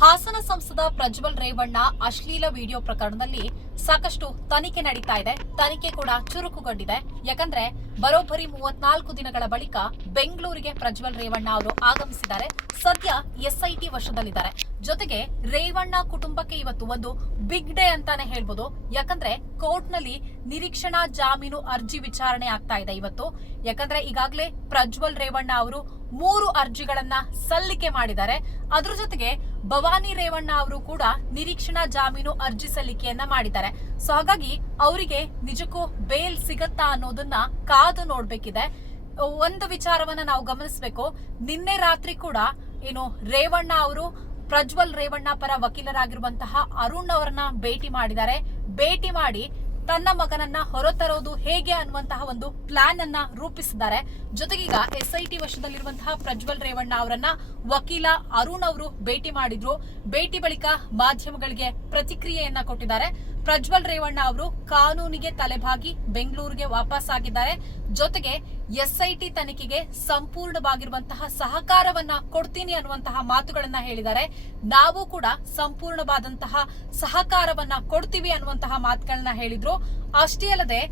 ಹಾಸನ ಸಂಸದ ಪ್ರಜ್ವಲ್ ರೇವಣ್ಣ ಅಶ್ಲೀಲ ವಿಡಿಯೋ ಪ್ರಕರಣದಲ್ಲಿ ಸಾಕಷ್ಟು ತನಿಖೆ ನಡೀತಾ ಇದೆ. ತನಿಖೆ ಕೂಡ ಚುರುಕುಗೊಂಡಿದೆ. ಯಾಕಂದ್ರೆ ಬರೋಬ್ಬರಿ 34 ದಿನಗಳ ಬಳಿಕ ಬೆಂಗಳೂರಿಗೆ ಪ್ರಜ್ವಲ್ ರೇವಣ್ಣ ಅವರು ಆಗಮಿಸಿದ್ದಾರೆ. ಸದ್ಯ ಎಸ್ಐಟಿ ವಶದಲ್ಲಿದ್ದಾರೆ. ಜೊತೆಗೆ ರೇವಣ್ಣ ಕುಟುಂಬಕ್ಕೆ ಇವತ್ತು ಒಂದು ಬಿಗ್ ಡೇ ಅಂತಾನೆ ಹೇಳ್ಬೋದು. ಯಾಕಂದ್ರೆ ಕೋರ್ಟ್ನಲ್ಲಿ ನಿರೀಕ್ಷಣಾ ಜಾಮೀನು ಅರ್ಜಿ ವಿಚಾರಣೆ ಆಗ್ತಾ ಇದೆ ಇವತ್ತು. ಯಾಕಂದ್ರೆ ಈಗಾಗಲೇ ಪ್ರಜ್ವಲ್ ರೇವಣ್ಣ ಅವರು 3 ಅರ್ಜಿಗಳನ್ನ ಸಲ್ಲಿಕೆ ಮಾಡಿದ್ದಾರೆ. ಅದ್ರ ಜೊತೆಗೆ ಭವಾನಿ ರೇವಣ್ಣ ಅವರು ಕೂಡ ನಿರೀಕ್ಷಣಾ ಜಾಮೀನು ಅರ್ಜಿ ಸಲ್ಲಿಕೆಯನ್ನ ಮಾಡಿದ್ದಾರೆ. ಸೊ ಹಾಗಾಗಿ ಅವರಿಗೆ ನಿಜಕ್ಕೂ ಬೇಲ್ ಸಿಗತ್ತಾ ಅನ್ನೋದನ್ನ ಕಾದು ನೋಡ್ಬೇಕಿದೆ. ಒಂದು ವಿಚಾರವನ್ನ ನಾವು ಗಮನಿಸಬೇಕು. ನಿನ್ನೆ ರಾತ್ರಿ ಕೂಡ ರೇವಣ್ಣ ಅವರು ಪ್ರಜ್ವಲ್ ರೇವಣ್ಣ ಪರ ವಕೀಲರಾಗಿರುವಂತಹ ಅರುಣ್ ಅವರನ್ನ ಭೇಟಿ ಮಾಡಿದ್ದಾರೆ. ಭೇಟಿ ಮಾಡಿ ತನ್ನ ಮಗನನ್ನ ಹೊರತರೋದು ಹೇಗೆ ಅನ್ನುವಂತಹ ಒಂದು ಪ್ಲಾನ್ ಅನ್ನ ರೂಪಿಸಿದ್ದಾರೆ. ಜೊತೆಗೀಗ ಎಸ್ಐಟಿ ವಶದಲ್ಲಿರುವಂತಹ ಪ್ರಜ್ವಲ್ ರೇವಣ್ಣ ಅವರನ್ನ ವಕೀಲ ಅರುಣ್ ಅವರು ಭೇಟಿ ಮಾಡಿದ್ರು. ಭೇಟಿ ಬಳಿಕ ಮಾಧ್ಯಮಗಳಿಗೆ ಪ್ರತಿಕ್ರಿಯೆಯನ್ನ ಕೊಟ್ಟಿದ್ದಾರೆ. ಪ್ರಜ್ವಲ್ ರೇವಣ್ಣ ಅವರು ಕಾನೂನಿಗೆ ತಲೆಬಾಗಿ ಬೆಂಗಳೂರಿಗೆ ವಾಪಸ್ ಆಗಿದ್ದಾರೆ. ಜೊತೆಗೆ ಎಸ್ಐಟಿ ತನಿಖೆಗೆ ಸಂಪೂರ್ಣವಾಗಿರುವಂತಹ ಸಹಕಾರವನ್ನ ಕೊಡ್ತೀನಿ ಅನ್ನುವಂತಹ ಮಾತುಗಳನ್ನ ಹೇಳಿದ್ದಾರೆ. ನಾವು ಕೂಡ ಸಂಪೂರ್ಣವಾದಂತಹ ಸಹಕಾರವನ್ನ ಕೊಡ್ತೀವಿ ಅನ್ನುವಂತಹ ಮಾತುಗಳನ್ನ ಹೇಳಿದ್ರು. ಅಷ್ಟೇ ಅಲ್ಲದೆ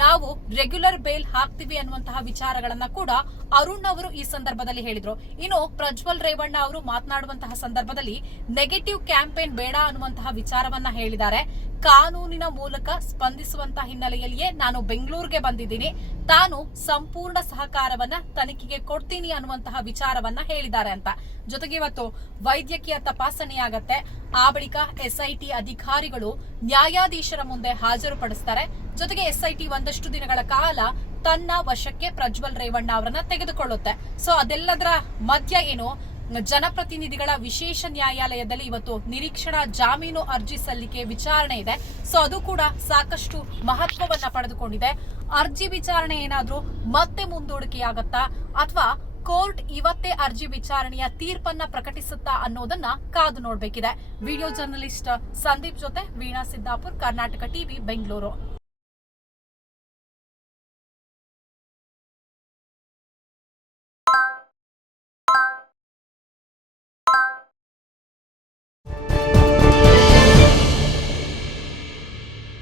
ನಾವು ರೆಗ್ಯುಲರ್ ಬೇಲ್ ಹಾಕ್ತಿವಿ ಅನ್ನುವಂತಹ ವಿಚಾರಗಳನ್ನ ಕೂಡ ಅರುಣ್ ಅವರು ಈ ಸಂದರ್ಭದಲ್ಲಿ ಹೇಳಿದ್ರು. ಇನ್ನು ಪ್ರಜ್ವಲ್ ರೇವಣ್ಣ ಅವರು ಮಾತನಾಡುವಂತಹ ಸಂದರ್ಭದಲ್ಲಿ ನೆಗೆಟಿವ್ ಕ್ಯಾಂಪೇನ್ ಬೇಡ ಅನ್ನುವಂತಹ ವಿಚಾರವನ್ನ ಹೇಳಿದ್ದಾರೆ. ಕಾನೂನಿನ ಮೂಲಕ ಸ್ಪಂದಿಸುವಂತಹ ಹಿನ್ನೆಲೆಯಲ್ಲಿಯೇ ನಾನು ಬೆಂಗಳೂರಿಗೆ ಬಂದಿದ್ದೀನಿ. ತಾನು ಸಂಪೂರ್ಣ ಸಹಕಾರವನ್ನ ತನಿಖೆಗೆ ಕೊಡ್ತೀನಿ ಅನ್ನುವಂತಹ ವಿಚಾರವನ್ನ ಹೇಳಿದ್ದಾರೆ ಅಂತ. ಜೊತೆಗೆ ಇವತ್ತು ವೈದ್ಯಕೀಯ ತಪಾಸಣೆಯಾಗತ್ತೆ. ಆ ಬಳಿಕ ಎಸ್ಐಟಿ ಅಧಿಕಾರಿಗಳು ನ್ಯಾಯಾಧೀಶರ ಮುಂದೆ ಹಾಜರುಪಡಿಸ್ತಾರೆ. ಜೊತೆಗೆ ಎಸ್ಐಟಿ ಒಂದಷ್ಟು ದಿನಗಳ ಕಾಲ ತನ್ನ ವಶಕ್ಕೆ ಪ್ರಜ್ವಲ್ ರೇವಣ್ಣ ಅವರನ್ನ ತೆಗೆದುಕೊಳ್ಳುತ್ತೆ. ಸೊ ಅದೆಲ್ಲದರ ಮಧ್ಯ ಜನಪ್ರತಿನಿಧಿಗಳ ವಿಶೇಷ ನ್ಯಾಯಾಲಯದಲ್ಲಿ ಇವತ್ತು ನಿರೀಕ್ಷಣಾ ಜಾಮೀನು ಅರ್ಜಿ ಸಲ್ಲಿಕೆ ವಿಚಾರಣೆ ಇದೆ. ಸೊ ಅದು ಕೂಡ ಸಾಕಷ್ಟು ಮಹತ್ವವನ್ನ ಪಡೆದುಕೊಂಡಿದೆ. ಅರ್ಜಿ ವಿಚಾರಣೆ ಏನಾದ್ರೂ ಮತ್ತೆ ಮುಂದೂಡಿಕೆಯಾಗತ್ತಾ ಅಥವಾ ಕೋರ್ಟ್ ಇವತ್ತೇ ಅರ್ಜಿ ವಿಚಾರಣೆಯ ತೀರ್ಪನ್ನ ಪ್ರಕಟಿಸುತ್ತಾ ಅನ್ನೋದನ್ನ ಕಾದು ನೋಡ್ಬೇಕಿದೆ. ವಿಡಿಯೋ ಜರ್ನಲಿಸ್ಟ್ ಸಂದೀಪ್ ಜೊತೆ ವೀಣಾ ಸಿದ್ದಾಪುರ್, ಕರ್ನಾಟಕ ಟಿವಿ, ಬೆಂಗಳೂರು.